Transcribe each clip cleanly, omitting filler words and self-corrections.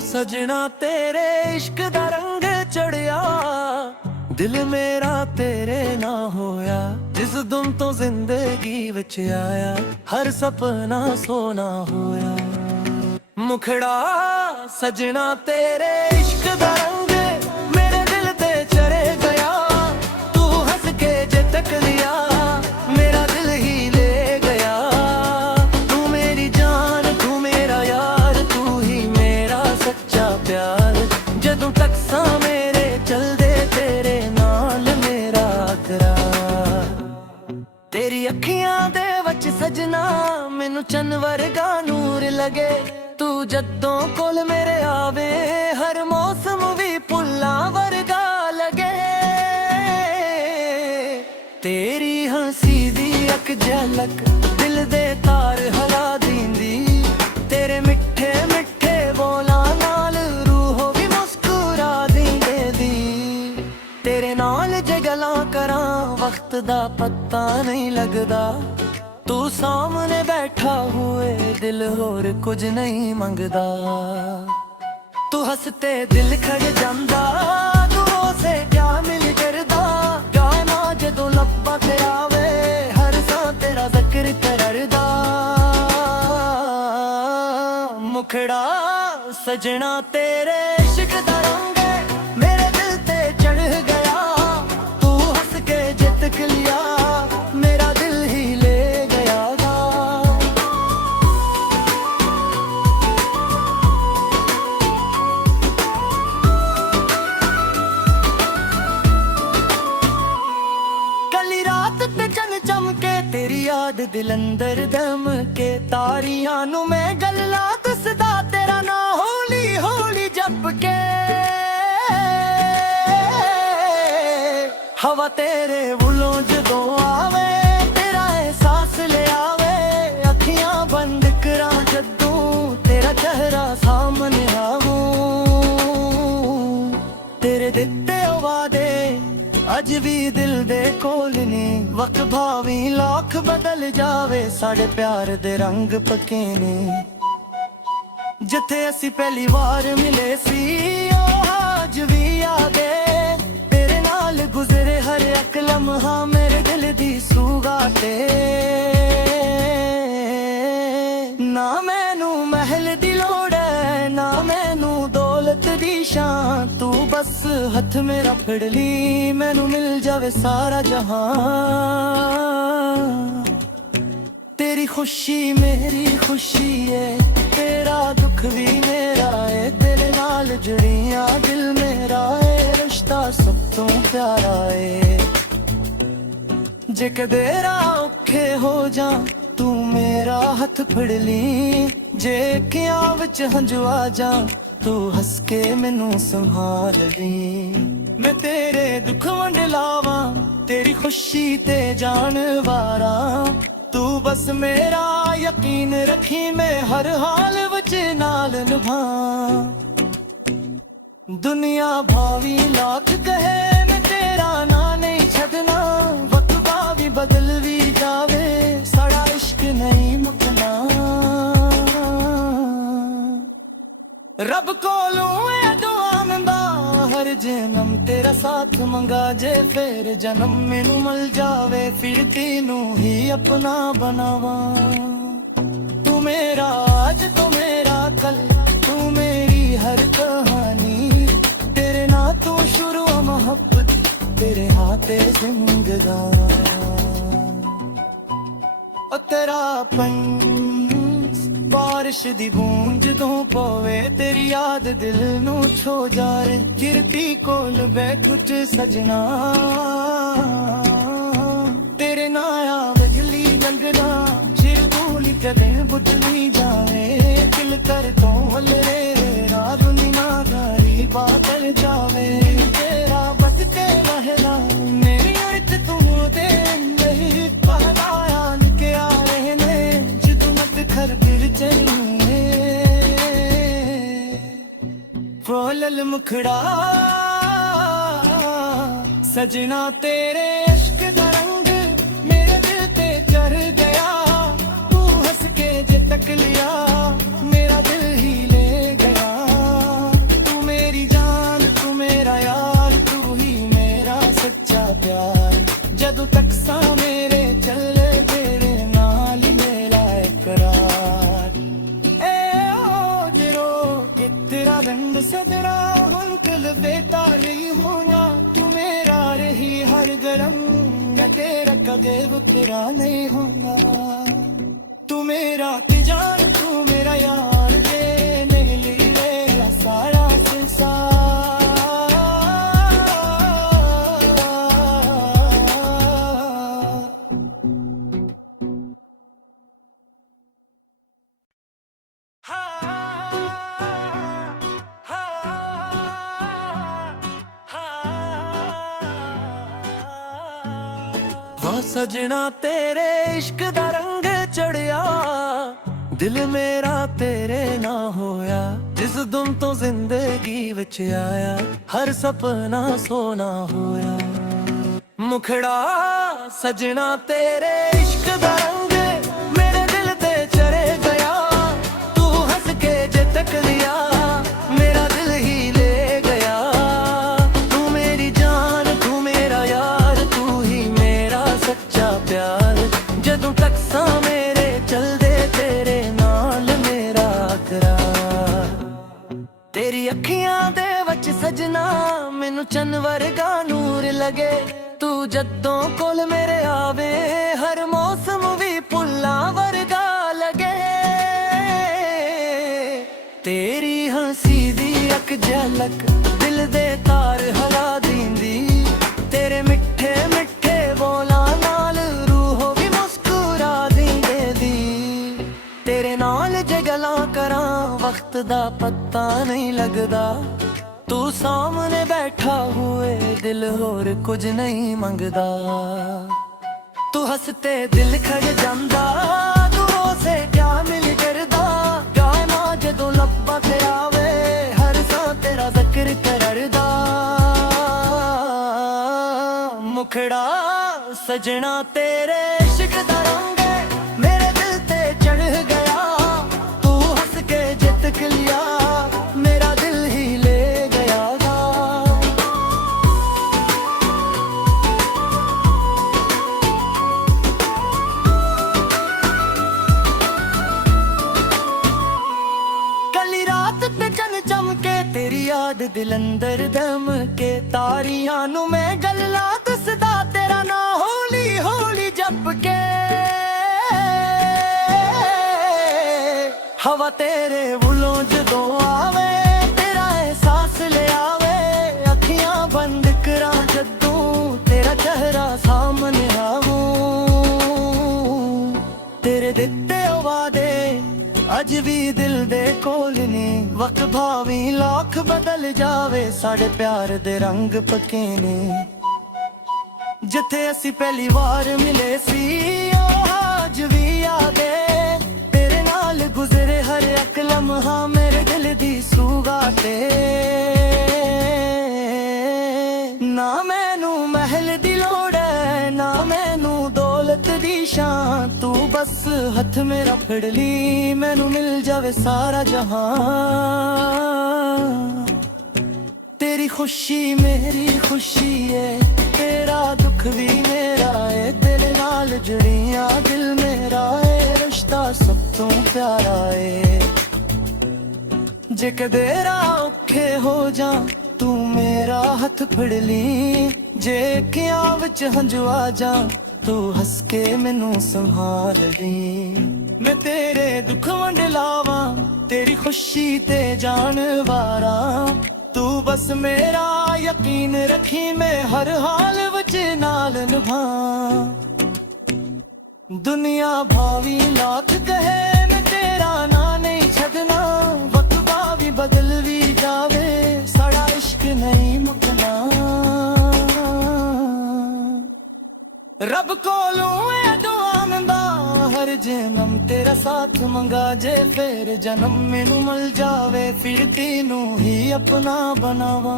सजना तेरे इश्क दा रंग चढ़िया, दिल मेरा तेरे ना होया। जिस दुम तो जिंदगी विच आया, हर सपना सोना होया। मुखड़ा सजना तेरे इश्क दा रंग मेरे दिल ते चढ़े गया। तू हंस के जे तक लिया, मेरा दिल ही ले गया। तू मेरी जान, तू मेरा यार, तू ही मेरा सच्चा प्यार। जदों तक सा मेरे चलदे तेरे नाल मेरा करार। तेरी अखियां दे विच सजना मैनू चन्न वर्गा नूर लगे। तू जदों कोल मेरे आवे, हर मौसम भी फुल्लां वर्गा लगे। तेरी हंसी दी अक झलक दिल दे तार हिला दींदी। तेरे मिठे मिठे बोलां नाल रूह भी मुस्कुरा दींदी। तेरे नाल जे गल्लां करां वक्त दा पता नहीं लगदा। तू सामने बैठा हुए दिल होर कुछ नहीं मंगदा। तू हंसते दिल खड़ जांदा, तू से क्या मिल करदा। गाना जदों लब्बां ते आवे, हर सा तेरा जिक्र करदा। मुखड़ा सजना तेरे इश्क दा रंग मेरे दिल ते चढ़ गया। तू हंस के जे तक लिया, मेरा दिल ही ले तेरी याद दिल अंदर दम के। तारियां नू मैं गल्ला दसदा, तेरा ना होली होली जप के। हवा तेरे बुलों जदों आवे, तेरा एहसास ले आवे। अखियां बंद करा जदों तेरा चेहरा सामने आवूं। तेरे दिते वादे अज भी दिल दे कोल नी। वक्त भावी लाख बदल जावे, साढ़े प्यार दे रंग पक्के ने। जिथे असी पहली बार मिले सी, आज भी याद है। तेरे नाल गुजरे हर एक लम्हा मेरे दिल दी सुगाटे। ना मैनू महल दी लोड़ है, ना मैनू दौलत दी शान। तू बस हथ मेरा फड़ ली, मैनू मिल जावे सारा जहां। तेरी खुशी मेरी खुशी है, तेरा दुख भी मेरा है। तेरे नाल जुड़िया दिल मेरा है, रिश्ता सब तो प्यारा है। जे कदे औखे हो जा, तू मेरा हथ फड़ ली। जे अखियां विच हंझू आ जा, तू हंस के मैनू संभाल ली। मैं तेरे दुख वंड लावां, तेरी खुशी ते जान वारा। तू बस मेरा यकीन रखी, मैं हर हाल विच नाल निभा। दुनिया भावी लाख कहे, मैं तेरा ना नहीं छडना। वक्त भावी बदल भी जावे, साड़ा इश्क नहीं मुकना। रब कोलों ए दुआ मंगा, हर जन्म तेरा साथ मंगा। जे फिर जन्म मैनू मिल जावे, फिर तेनू ही अपना बनावा। तू मेरा आज, तू मेरा कल, तू मेरी हर कहानी। तेरे ना तू शुरू मोहब्बत, तेरे हाथे जिंदगानी। ओ तेरा बारिश दी बूंद जदों पवे, तेरी याद दिल नू छो जाए। गिरती कोल बैठ सजना, तेरे नाया बिजली लंगना। चिर दूली कदे बुझली जावे, दिल कर तो हलरे रा। दुनिया गारी बादल जावे, तेरा बस ते रहना। मेरी अर्थ तू दे नहीं पहलाया निके आ रहे ने। जदों मत खर फिर चाहिए बोलल मुखड़ा। सजना तेरे इश्क दा रंग मेरे दिल ते चढ़ गया। तू हंस के जे तक लिया, मेरा दिल ही ले गया। ਜਦੋਂ ਤੱਕ ਸਾਂ ਮੇਰੇ ਚੱਲੇ ਤੇਰੇ ਨਾਲ ਹੀ ਮੇਰਾ ਇਕਰਾਰ ਏ ਹੋ ਜਰੋ ਕਿ ਤੇਰਾ ਰੰਗ ਸਜਣਾ ਹੁਣ ਕਲ ਬੇਤਾਰੀ ਹੋਣਾ ਤੂੰ ਮੇਰਾ रही हर गरम मैं तेरा कदे वो तेरा नहीं होगा तू मेरा की जान तू मेरा यार दे नहीं ली मेरा सारा संसार हाँ सजना तेरे इश्क दा रंग चढ़िया दिल मेरा तेरे ना होया जिस दुम तो जिंदगी विच आया हर सपना सोना होया मुखड़ा सजना तेरे इश्क दा रंग मेरे दिल ते चढ़े गया तू हंस के जे तक लिया मेरा दिल ही ले गया तू मेरी जान तू मेरा यार तू ही मेरा सच्चा प्यार जदों तक सा मेरे चलदे तेरे नाल मेरा करार तेरी अखियां दे वच सजना मैनू चन्न वर्गा नूर लगे तू जदों कोल मेरे आवे हर मौसम भी फुल्लां वर्गा लगे तेरी हंसी दी अक झलक दिल दे तार हला दींदी तेरे मिठे मिठे बोलां नाल रूह भी मुस्कुरा दी तेरे नाल जे गल्लां करां वक्त दा पता नहीं लगदा तू सामने बैठा हुए दिल होर कुछ नहीं मंगदा तू हंसते दिल खड़ जांदा तू से क्या मिल करदा गाना जदों लब्बा ते आवे हर सा तेरा जिक्र करदा मुखड़ा सजना तेरे इश्क दा रंग मेरे दिल ते चढ़ गया तू हंस के जे तक लिया मेरा दिल ही ले गया कली रात ते चन चमके तेरी याद दिल अंदर दम के तारियां नू मैं गल्ला दसदा तेरा ना होली होली जप के हवा तेरे बुलों जदों आवे तेरा एहसास ले आवे अखियां बंद करा जदों तेरा चेहरा सामने आवूं तेरे दिते वादे अज भी दिल दे कोल नी वक्त भावी लाख बदल जावे साढ़े प्यार दे रंग पक्के ने जिथे असी पहली बार मिले सी आज भी यादे तेरे नाल गुजरे हर एक लम्हा मेरे दिल दी सुगाते ना मैनू महल दी लोड़ है ना मैनू दौलत दी शान तू बस हथ मेरा फड़ ली मैनू मिल जावे सारा जहां तेरी खुशी मेरी खुशी है तेरा दुख भी मेरा है दिल नाल जुड़िया दिल मेरा है रिश्ता सब तो प्यारा है जे कदे राह औखे हो जा तू मेरा हथ फड़ ली जे अखियां विच हंझू आ जा तू हंस के मैनू संभाल ली मैं तेरे दुख वंड लावां तेरी खुशी ते जान वारा तू बस मेरा यकीन रखी मैं हर हाल विच नाल निभा दुनिया भावी लाख कहे मैं तेरा ना नहीं छड़ना वक्त भावी बदल भी जावे साड़ा इश्क नहीं मुकना रब कोलों ए दुआ मंगा हर जन्म तेरा साथ मंगा जे फिर जन्म मैनू मिल जावे फिर तीनू ही अपना बनावा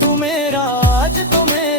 तू मेरा आज तो मेरा